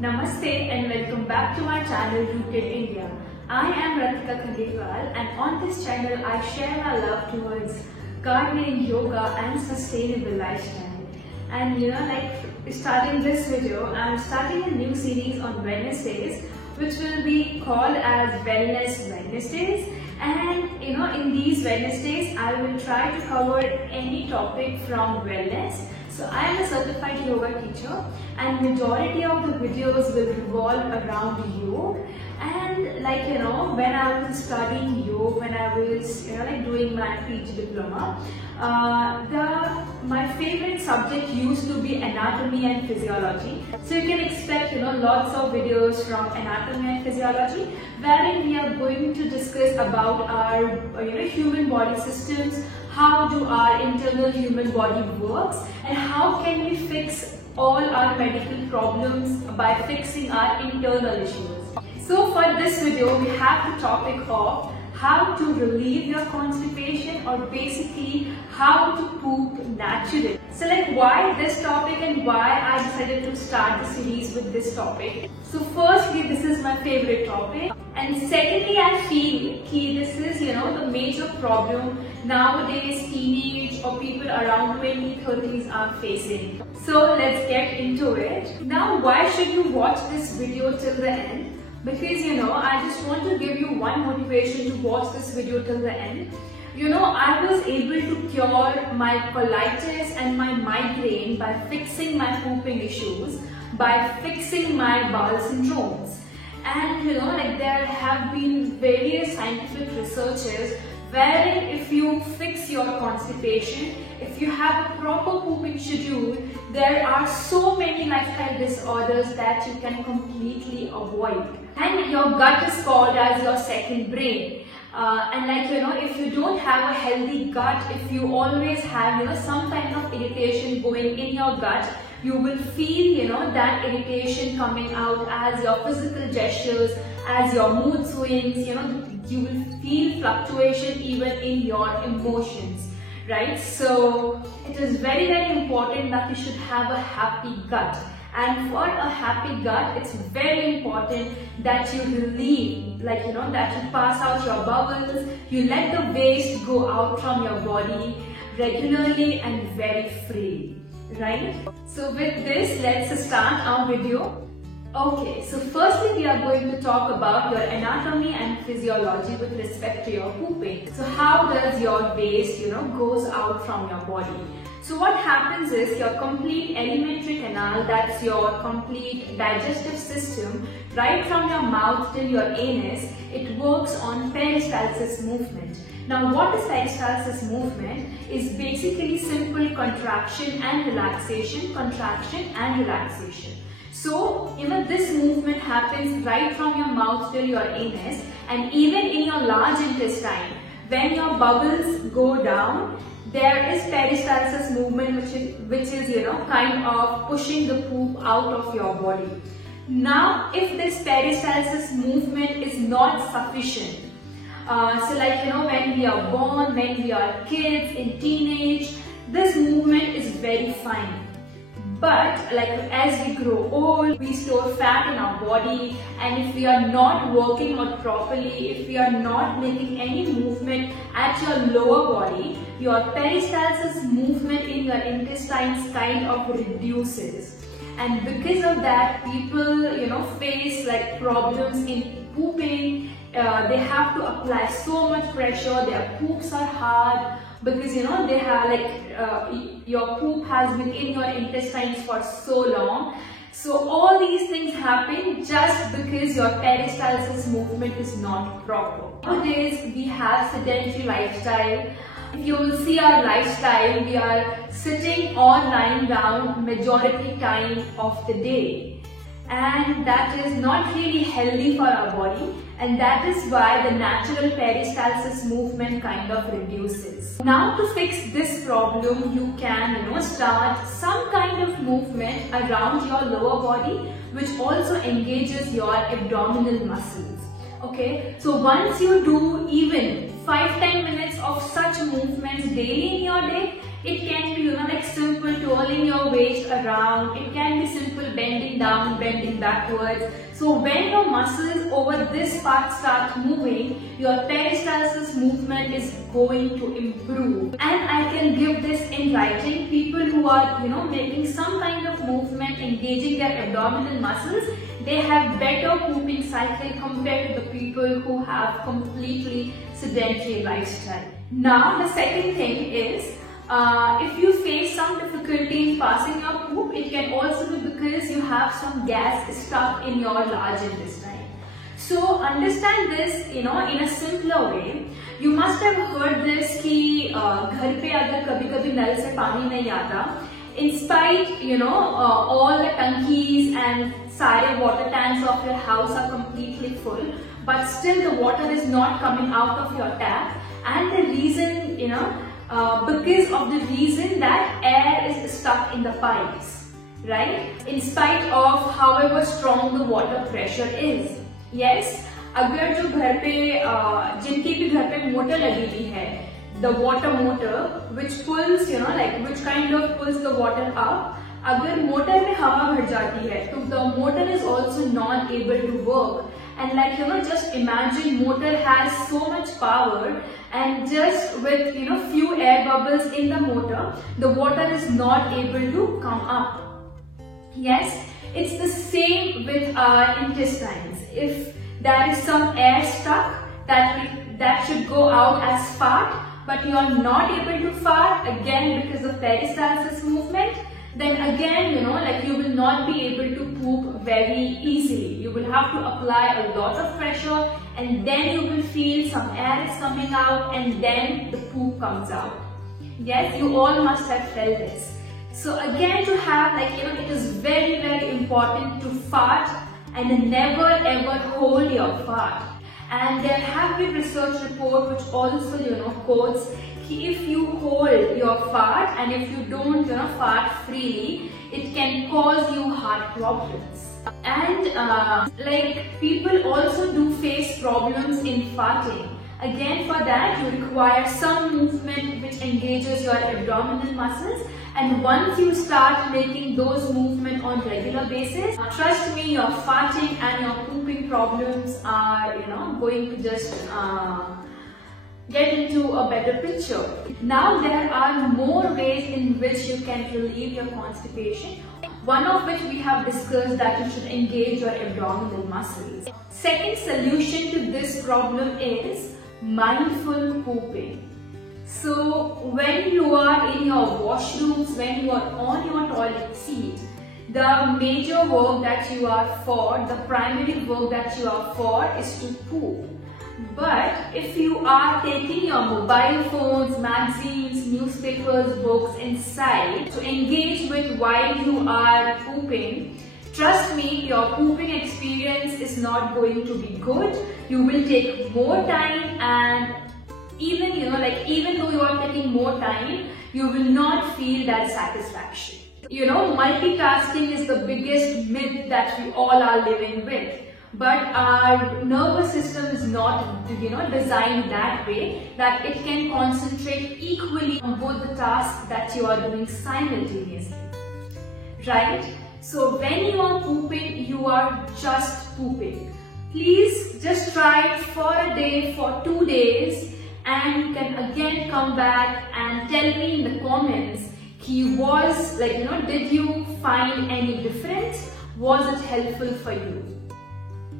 Namaste and welcome back to my channel Rooted India. I am Ratika Khandelwal and on this channel I share my love towards gardening, yoga and sustainable lifestyle. And starting this video, I am starting a new series on Wednesdays which will be called as Wellness Wednesdays. And in these Wednesdays I will try to cover any topic from wellness. So I am a certified yoga teacher and majority of the videos will revolve around yoga. And when I was studying yoga, when I was doing my PG diploma, my favorite subject used to be anatomy and physiology. So you can expect lots of videos from anatomy and physiology wherein we are going to discuss about our human body systems, how do our internal human body works, and how can we fix all our medical problems by fixing our internal issues. So for this video, we have the topic of how to relieve your constipation, or basically how to poop naturally. So why this topic and why I decided to start the series with this topic. So firstly, this is my favorite topic, and secondly, I feel this is the major problem nowadays teenage or people around 20-30s are facing. So let's get into it. Now, why should you watch this video till the end? Because I just want to give you one motivation to watch this video till the end. I was able to cure my colitis and my migraine by fixing my pooping issues, by fixing my bowel syndromes. And there have been various scientific researches wherein if you fix your constipation, if you have a proper pooping schedule, there are so many lifestyle disorders that you can completely avoid. And your gut is called as your second brain. If you don't have a healthy gut, if you always have some kind of irritation going in your gut, you will feel that irritation coming out as your physical gestures, as your mood swings. You will feel fluctuation even in your emotions, right? So it is very, very important that you should have a happy gut. And for a happy gut, it's very important that you relieve, that you pass out your bowels, you let the waste go out from your body regularly and very freely, right? So with this, let's start our video. Okay, so firstly we are going to talk about your anatomy and physiology with respect to your pooping. So how does your waste, goes out from your body? So what happens is your complete alimentary canal, that's your complete digestive system, right from your mouth till your anus, it works on peristalsis movement. Now what is peristalsis movement? Is basically simple contraction and relaxation, contraction and relaxation. So this movement happens right from your mouth till your anus, and even in your large intestine, when your bowels go down, there is peristalsis movement which is kind of pushing the poop out of your body. Now if this peristalsis movement is not sufficient, when we are born, when we are kids, in teenage, this movement is very fine. But as we grow old, we store fat in our body, and if we are not working out properly, if we are not making any movement at your lower body, your peristalsis movement in your intestines kind of reduces. And because of that, people face problems in pooping. They have to apply so much pressure, their poops are hard, because they have your poop has been in your intestines for so long. So all these things happen just because your peristalsis movement is not proper. Nowadays we have sedentary lifestyle. If you will see our lifestyle, we are sitting or lying down majority time of the day, and that is not really healthy for our body, and that is why the natural peristalsis movement kind of reduces. Now to fix this problem, you can start some kind of movement around your lower body which also engages your abdominal muscles. Okay, so once you do even 5-10 minutes of such movements daily in your day, It can be, like simple twirling your waist around. It can be simple bending down, bending backwards. So when your muscles over this part start moving, your peristalsis movement is going to improve. And I can give this in writing. People who are, making some kind of movement, engaging their abdominal muscles, they have better pooping cycle compared to the people who have completely sedentary lifestyle. Now the second thing is, if you face some difficulty in passing your poop, it can also be because you have some gas stuck in your large intestine. So understand this, in a simpler way. You must have heard this कि घर पे अगर कभी-कभी नल से पानी नहीं आता, in spite, all the tankies and सारे water tanks of your house are completely full, but still the water is not coming out of your tap, and the reason, because of the reason that air is stuck in the pipes, right? In spite of however strong the water pressure is. Yes, अगर जो घर पे जिनके भी घर पे motor लगी हुई है, the water motor which pulls, which kind of pulls the water up, अगर मोटर में हवा भर जाती है तो the motor is also not able to work. And just imagine motor has so much power, and just with few air bubbles in the motor, the water is not able to come up. Yes, it's the same with our intestines. If there is some air stuck, that should go out as fart, but you are not able to fart, again because of peristalsis movement, then again, you will not be able to poop very easily. You will have to apply a lot of pressure, and then you will feel some air is coming out, and then the poop comes out. Yes, you all must have felt this. So again, to have it is very, very important to fart and never ever hold your fart. And there have been research report which also quotes if you hold your fart and if you don't fart freely, it can cause you heart problems. And people also do face problems in farting. Again, for that you require some movement which engages your abdominal muscles, and once you start making those movements on regular basis, trust me, your farting and your pooping problems are going to just get into a better picture. Now there are more ways in which you can relieve your constipation. One of which we have discussed, that you should engage your abdominal muscles. Second solution to this problem is mindful pooping. So when you are in your washrooms, when you are on your toilet seat, the major work that you are for, the primary work that you are for is to poop. But if you are taking your mobile phones, magazines, newspapers, books inside to engage with while you are pooping, trust me, your pooping experience is not going to be good. You will take more time, and even even though you are taking more time, you will not feel that satisfaction. Multitasking is the biggest myth that we all are living with. But our nervous system is not designed that way that it can concentrate equally on both the tasks that you are doing simultaneously. Right? So when you are pooping, you are just pooping. Please just try it for a day, for 2 days, and you can again come back and tell me in the comments, did you find any difference? Was it helpful for you?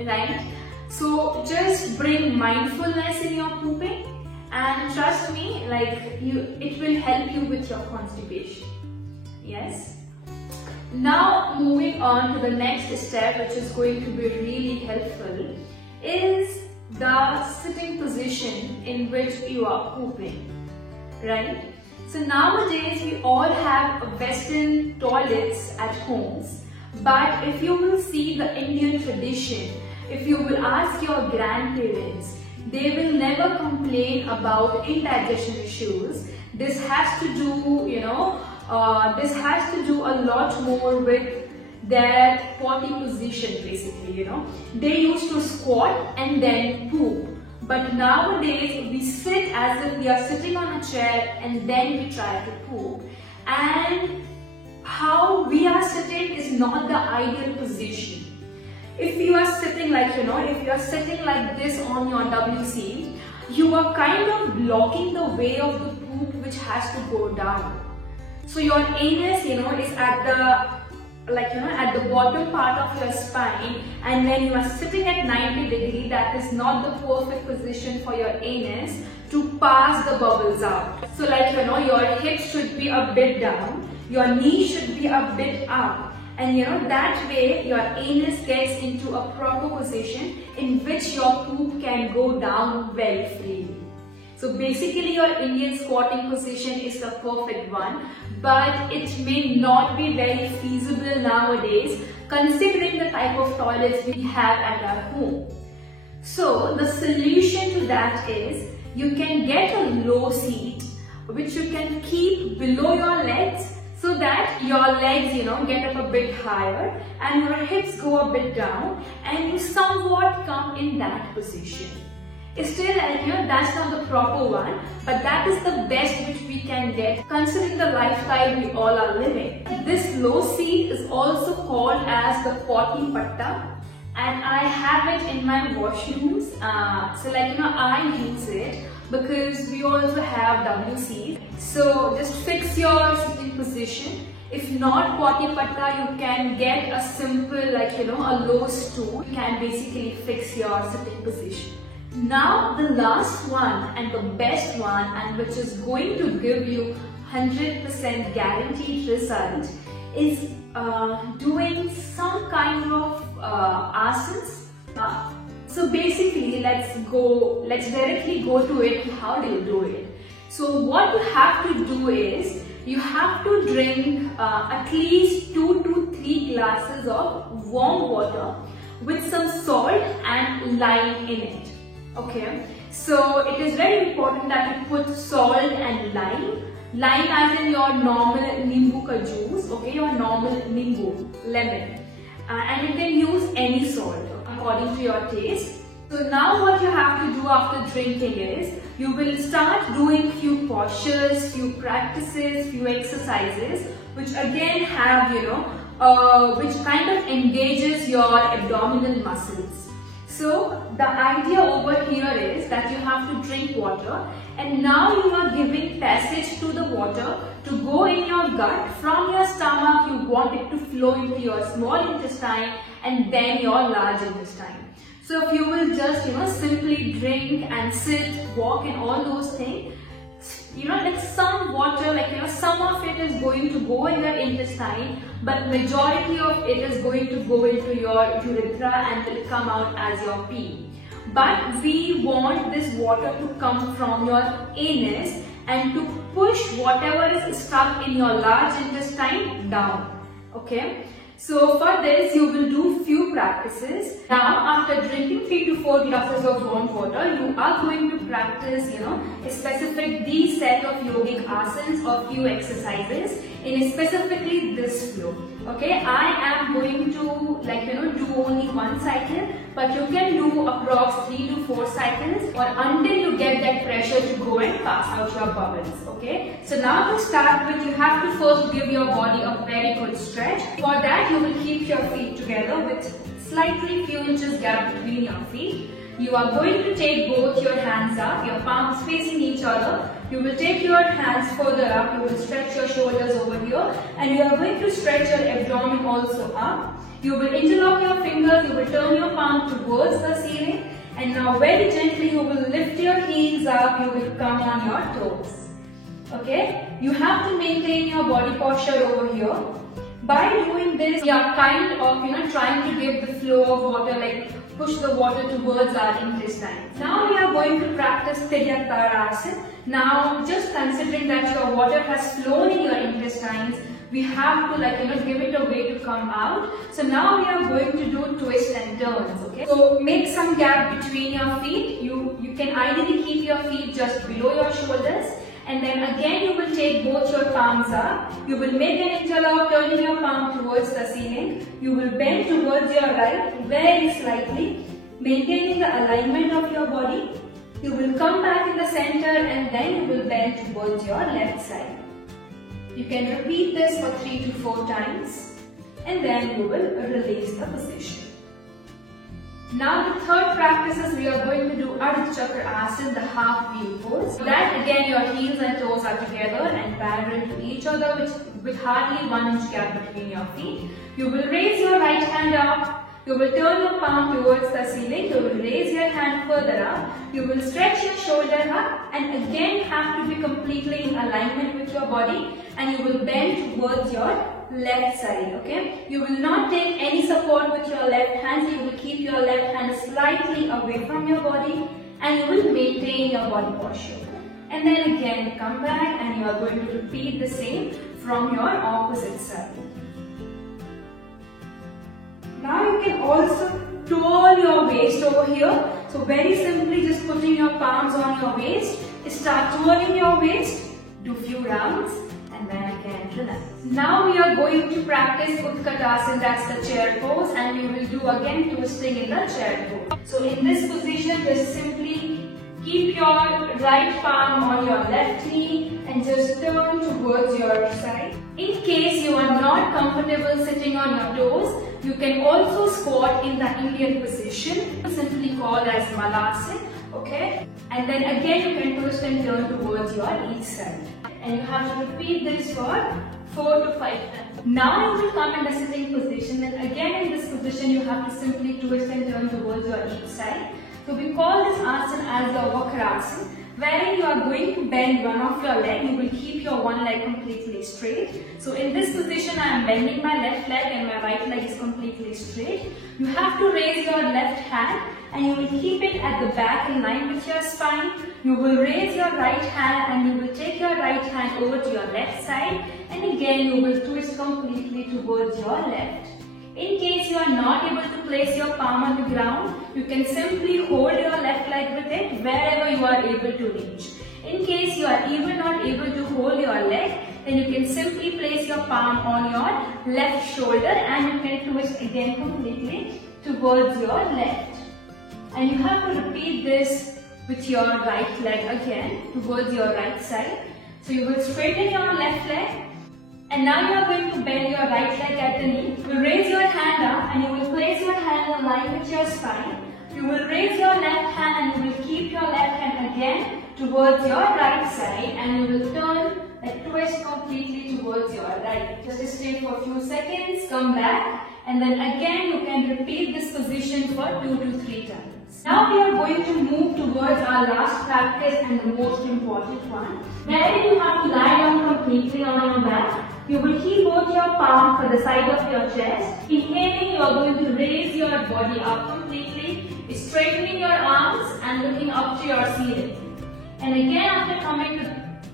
Right? So just bring mindfulness in your pooping, and trust me, it will help you with your constipation. Yes? Now moving on to the next step, which is going to be really helpful, is the sitting position in which you are pooping. Right? So nowadays we all have Western toilets at homes, but if you will see the Indian tradition, if you will ask your grandparents, they will never complain about indigestion issues. This has to do, a lot more with their potty position basically, They used to squat and then poop. But nowadays we sit as if we are sitting on a chair and then we try to poop. And how we are sitting is not the ideal position. If you are sitting like, if you are sitting like this on your WC, you are kind of blocking the way of the poop which has to go down. So your anus, is at the, at the bottom part of your spine, and when you are sitting at 90 degrees, that is not the perfect position for your anus to pass the bubbles out. So your hips should be a bit down, your knee should be a bit up. And that way your anus gets into a proper position in which your poop can go down very freely. So basically your Indian squatting position is the perfect one, but it may not be very feasible nowadays considering the type of toilets we have at our home. So the solution to that is you can get a low seat which you can keep below your legs, so that your legs, get up a bit higher and your hips go a bit down and you somewhat come in that position. Still, that's not the proper one, but that is the best which we can get considering the lifestyle we all are living. This low seat is also called as the potty patta, and I have it in my washrooms. I use it because we also have WCs. So just fix your sitting position. If not potty patta, you can get a simple a low stool. You can basically fix your sitting position. Now the last one and the best one, and which is going to give you 100% guaranteed result, is doing some kind of asanas. So basically, let's directly go to it. How do you do it? So what you have to do is, you have to drink at least 2 to 3 glasses of warm water with some salt and lime in it. Okay, so it is very important that you put salt and lime. Lime as in your normal nimbu ka juice, okay, your normal nimbu, lemon. And you can use any salt according to your taste. So now what you have to do after drinking is, you will start doing few postures, few practices, few exercises, which again have, which kind of engages your abdominal muscles. So the idea over here is that you have to drink water, and now you are giving passage to the water to go in your gut. From your stomach, you want it to flow into your small intestine and then your large intestine. So if you will just, simply drink and sit, walk and all those things, some water, some of it is going to go in your intestine, but majority of it is going to go into your urethra and will come out as your pee. But we want this water to come from your anus and to push whatever is stuck in your large intestine down. Okay. So for this you will do few practices. Now after drinking 3 to 4 glasses of warm water, you are going to practice a specific these set of yogic asanas or few exercises in specifically this flow. Okay, I am going to do only one cycle, but you can do approx 3 to 4 cycles or until you get that pressure to go and pass out your bubbles. Okay, so now to start with, you have to first give your body a very good stretch. For that you will keep your feet together with slightly few inches gap between your feet. You are going to take both your hands up, your palms facing each other. You will take your hands further up, you will stretch your shoulders over here, and you are going to stretch your abdomen also up. You will interlock your fingers, you will turn your palm towards the ceiling, and now very gently you will lift your heels up, you will come on your toes. Okay, you have to maintain your body posture over here. By doing this, you are kind of trying to give the flow of water, push the water towards our intestine. Now we are going to practice Tiryaktarasana. Now just considering that your water has flown in your intestines, we have to give it a way to come out. So now we are going to do twists and turns. Okay, so make some gap between your feet. You can ideally keep your feet just below your shoulders. And then again you will take both your palms up. You will make an interlock, turning your palm towards the ceiling. You will bend towards your right very slightly, maintaining the alignment of your body. You will come back in the center and then you will bend towards your left side. You can repeat this for 3 to 4 times and then you will release the position. Now the third practice is we are going to do Ardha Chakra Asana, the half wheel pose. So that again your heels and toes are together and parallel to each other with hardly 1 inch gap between your feet. You will raise your right hand up. You will turn your palm towards the ceiling. You will raise your hand further up. You will stretch your shoulder up and again have to be completely in alignment with your body and you will bend towards your left side, okay? You will not take any support with your left hand. You will keep your left hand slightly away from your body and you will maintain your body posture. And then again come back and you are going to repeat the same from your opposite side. Now you can also twirl your waist over here. So very simply just putting your palms on your waist, start twirling your waist, do few rounds and then again relax. Now we are going to practice Utkatasana, that's the chair pose, and we will do again twisting in the chair pose. So in this position just simply keep your right palm on your left knee and just turn towards your side. In case you are not comfortable sitting on your toes, you can also squat in the Indian position, simply called as Malasana, okay? And then again you can twist and turn towards your each side. And you have to repeat this for 4 to 5 times. Now you will come in the sitting position and again in this position you have to simply twist and turn towards your each side. So we call this asana as the Vakrasana, wherein you are going to bend one of your leg. You will keep your one leg completely straight. So in this position I am bending my left leg and my right leg is completely straight. You have to raise your left hand and you will keep it at the back in line with your spine. You will raise your right hand and you will take your right hand over to your left side and again you will twist completely towards your left. In case you are not able to place your palm on the ground, you can simply hold your left leg with it wherever you are able to reach. In case you are even not able to hold your leg, then you can simply place your palm on your left shoulder and you can twist again completely towards your left. And you have to repeat this with your right leg again towards your right side. So you will straighten your left leg. And now you are going to bend your right leg at the knee. You will raise your hand up and you will place your hand in line with your spine. You will raise your left hand and you will keep your left hand again towards your right side and you will turn and twist completely towards your right. Just stay for a few seconds, come back and then again you can repeat this position for 2 to 3 times. Now we are going to move towards our last practice and the most important one. Wherein you have to lie down completely on your back. You will keep both your palms for the side of your chest. Inhaling, you are going to raise your body up completely, straightening your arms and looking up to your ceiling. And again after coming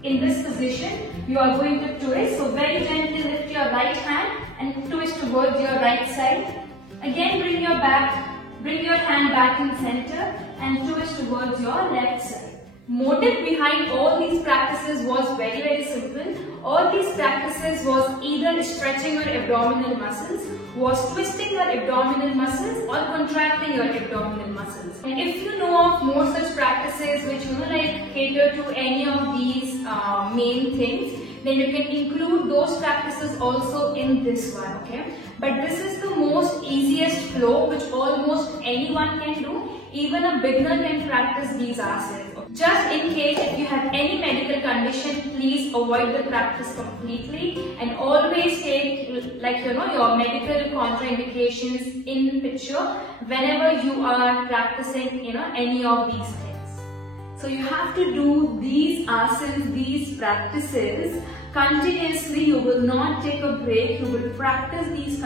in this position, you are going to twist. So very gently lift your right hand and twist towards your right side. Again bring your hand back in center and twist towards your left side. Motive behind all these practices was very simple. All these practices was either stretching your abdominal muscles, was twisting your abdominal muscles or contracting your abdominal muscles. And if you know of more such practices which cater to any of these main things, then you can include those practices also in this one, okay? But this is the most easiest flow which almost anyone can do. Even a beginner can practice these asanas. Just in case if you have any medical condition, please avoid the practice completely and always take your medical contraindications in picture whenever you are practicing any of these things. So you have to do these asanas, these practices continuously. You will not take a break. You will practice these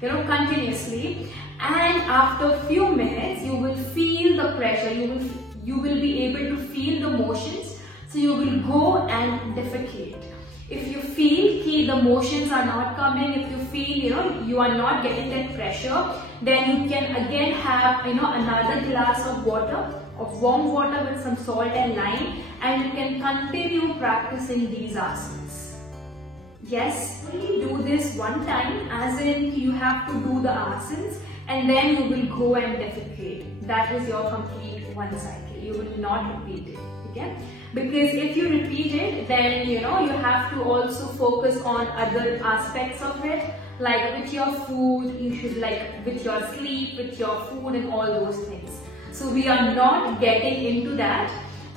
continuously, and after a few minutes you will feel the pressure. You will be able to feel the motions. So you will go and defecate. If you feel the motions are not coming, if you feel you are not getting that pressure, then you can again have another glass of water, of warm water with some salt and lime, and you can continue practicing these asanas. Yes, only do this one time, as in you have to do the asanas, and then you will go and defecate. That is your complete one cycle. You will not repeat it, okay? Because if you repeat it, then you have to also focus on other aspects of it, like with your food, you should with your sleep, with your food and all those things. So we are not getting into that.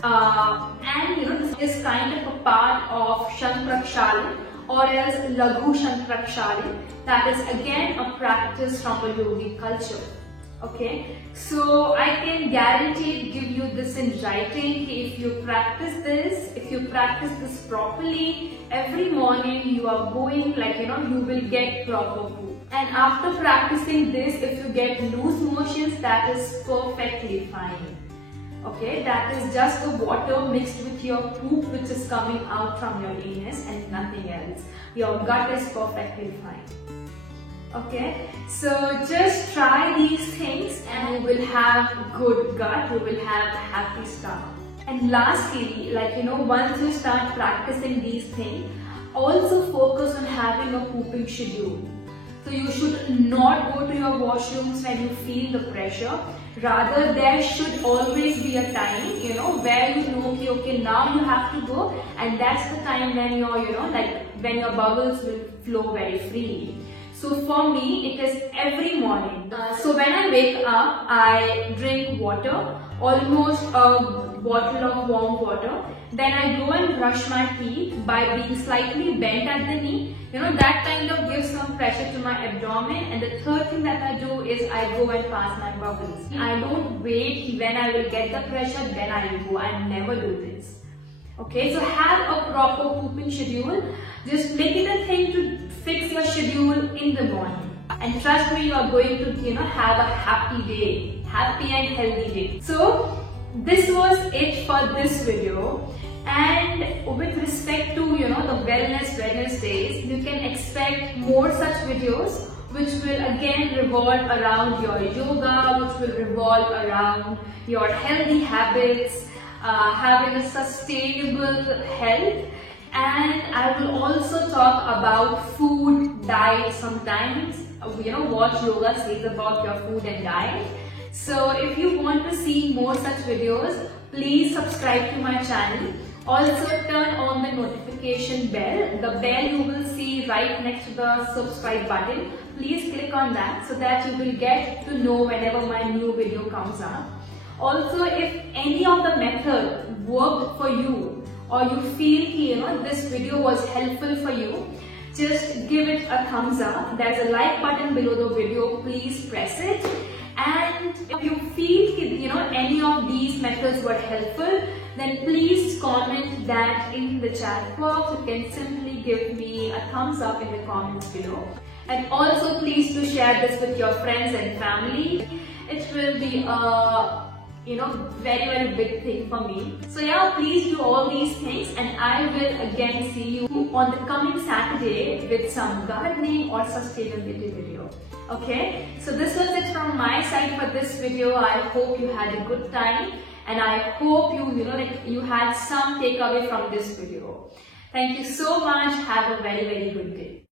And this is kind of a part of Shankrakshalin or else Laghu Shankrakshalin. That is again a practice from a yogic culture. Okay, so I can guarantee give you this in writing. If you practice this properly, every morning you are going you will get proper poop. And after practicing this, if you get loose motions, that is perfectly fine. Okay, that is just the water mixed with your poop which is coming out from your anus and nothing else. Your gut is perfectly fine. Okay, so just try these things and you will have good gut, you will have happy stomach. And lastly, once you start practicing these things, also focus on having a pooping schedule. So you should not go to your washrooms when you feel the pressure. Rather, there should always be a time, where okay, now you have to go, and that's the time when your, when your bubbles will flow very freely. So for me, it is every morning. So when I wake up, I drink water, almost a bottle of warm water. Then I go and brush my teeth by being slightly bent at the knee. That kind of gives some pressure to my abdomen. And the third thing that I do is I go and pass my bubbles. I don't wait when I will get the pressure, then I will go. I never do this. Okay, so have a proper pooping schedule. Just make it a thing to fix your schedule in the morning. And trust me, you are going to have a happy day. Happy and healthy day. So this was it for this video. And with respect to the Wellness Wednesdays, you can expect more such videos which will again revolve around your yoga, which will revolve around your healthy habits, having a sustainable health. And I will also talk about food, diet sometimes, what yoga says about your food and diet. So if you want to see more such videos, please subscribe to my channel. Also turn on the notification bell. The bell you will see right next to the subscribe button. Please click on that so that you will get to know whenever my new video comes up. Also, if any of the method worked for you or you feel this video was helpful for you, just give it a thumbs up. There's a like button below the video. Please press it. And if you feel any of these methods were helpful, then please comment that in the chat box. You can simply give me a thumbs up in the comments below. And also please do share this with your friends and family. It will be a very big thing for me. So yeah, please do all these things, and I will again see you on the coming Saturday with some gardening or sustainability video. Okay, so this was it from my side for this video. I hope you had a good time, and I hope you had some takeaway from this video. Thank you so much. Have a very good day.